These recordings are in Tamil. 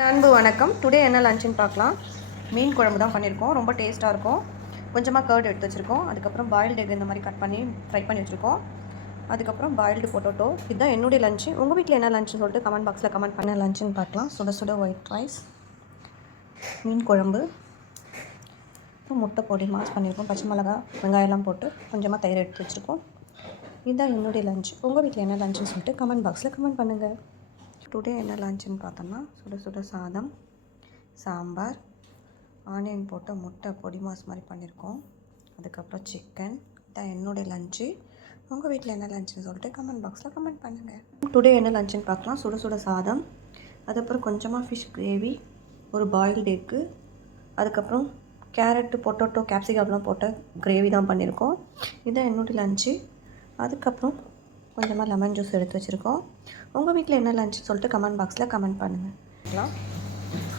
அன்பு வணக்கம். டுடே என்ன லஞ்சுன்னு பார்க்கலாம். மீன் குழம்பு தான் பண்ணியிருக்கோம். ரொம்ப டேஸ்ட்டாக இருக்கும். கொஞ்சமாக கர்ட் எடுத்து வச்சுருக்கோம். அதுக்கப்புறம் பாயில்டு எக் இந்த மாதிரி கட் பண்ணி ஃப்ரை பண்ணி வச்சுருக்கோம். அதுக்கப்புறம் பாயில்டு பொட்டோட்டோ இதுதான் என்னுடைய லஞ்சு உங்கள் வீட்டில் என்ன லஞ்சுன்னு சொல்லிட்டு கமெண்ட் பாக்ஸில் கமெண்ட் பண்ண லஞ்சுன்னு பார்க்கலாம். சுட சுட ஒயிட் ரைஸ் மீன் குழம்பு அப்புறம் முட்டை பொடி மாஸ் பண்ணியிருக்கோம். பச்சை மிளகா வெங்காயம்லாம் போட்டு கொஞ்சமாக தயிர் எடுத்து வச்சுருக்கோம். இதுதான் என்னுடைய லஞ்ச் உங்கள் வீட்டில் என்ன லஞ்சுன்னு சொல்லிட்டு கமெண்ட் பாக்ஸில் கமெண்ட் பண்ணுங்கள் டுடே என்ன லஞ்சுன்னு பார்த்தோம்னா சுட சுட சாதம் சாம்பார் ஆனியன் போட்ட முட்டை பொடி மாஸ் மாதிரி பண்ணியிருக்கோம் அதுக்கப்புறம் சிக்கன் இதான் என்னுடைய லஞ்சு உங்கள் வீட்டில் என்ன லஞ்சுன்னு சொல்லிட்டு கமெண்ட் பாக்ஸில் கமெண்ட் பண்ணுங்கள் டுடே என்ன லஞ்சுன்னு பார்க்கலாம். சுட சுட சாதம் அதுக்கப்புறம் கொஞ்சமாக ஃபிஷ் கிரேவி ஒரு பாயில்டு எக்கு அதுக்கப்புறம் கேரட்டு பொட்டோட்டோ கேப்சிகம்லாம் போட்ட கிரேவி தான் பண்ணியிருக்கோம் இதுதான் என்னுடைய லஞ்சு அதுக்கப்புறம் கொஞ்சமாக லெமன் ஜூஸ் எடுத்து வச்சுருக்கோம். உங்கள் வீட்டில் என்ன லஞ்சுன்னு சொல்லிட்டு கமெண்ட் பாக்ஸில் கமெண்ட் பண்ணுங்கள்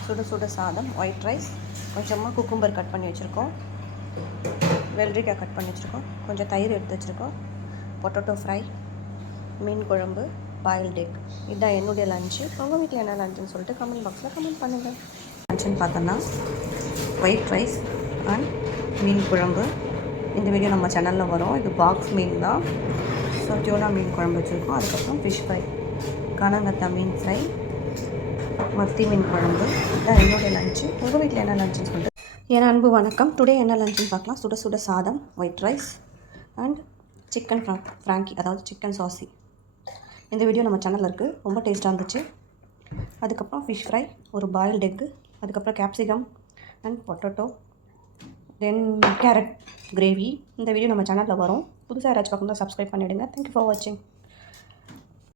சுட சுட சாதம் ஒயிட் ரைஸ் கொஞ்சமாக குக்கும்பர் கட் பண்ணி வச்சுருக்கோம். வெள்ளரிக்காய் கட் பண்ணி வச்சுருக்கோம். கொஞ்சம் தயிர் எடுத்து வச்சுருக்கோம். பொட்டோட்டோ ஃப்ரை மீன் குழம்பு பாயில்டு எக் இதுதான் என்னுடைய லஞ்சு உங்கள் வீட்டில் என்ன லஞ்சுன்னு சொல்லிட்டு கமெண்ட் பாக்ஸில் கமெண்ட் பண்ணுங்கள் லஞ்சுன்னு பார்த்தோன்னா ஒயிட் ரைஸ் அண்ட் மீன் குழம்பு. இந்த வீடியோ நம்ம சேனலில் வரும். இது பாக்ஸ் மீன் தான். ஸோ ஜோனா மீன் குழம்பு வச்சுருக்கோம். அதுக்கப்புறம் ஃபிஷ் ஃப்ரை காணங்கத்தா மீன் ஃப்ரை மத்தி மீன் குழம்பு. இதான் என்னுடைய லஞ்சு உங்கள் வீட்டில் என்ன லஞ்சுன்னு சொல்லிட்டு என் அன்பு வணக்கம். டுடே என்ன லஞ்சுன்னு பார்க்கலாம். சுட சுட சாதம் ஒயிட் ரைஸ் அண்ட் சிக்கன் ஃப்ரா ஃப்ராங்கி அதாவது சிக்கன் சாசி இந்த வீடியோ நம்ம சேனலில் இருக்குது ரொம்ப டேஸ்ட்டாக இருந்துச்சு. அதுக்கப்புறம் ஃபிஷ் ஃப்ரை ஒரு பாயில்டு எக்கு அதுக்கப்புறம் capsicum and potato then carrot gravy இந்த வீடியோ நம்ம சேனலில் வரும். புதுசாக யாராச்சும் பார்க்கணும் சப்ஸ்கிரைப் பண்ணிவிடுங்க தேங்க்யூ ஃபார் வாட்சிங்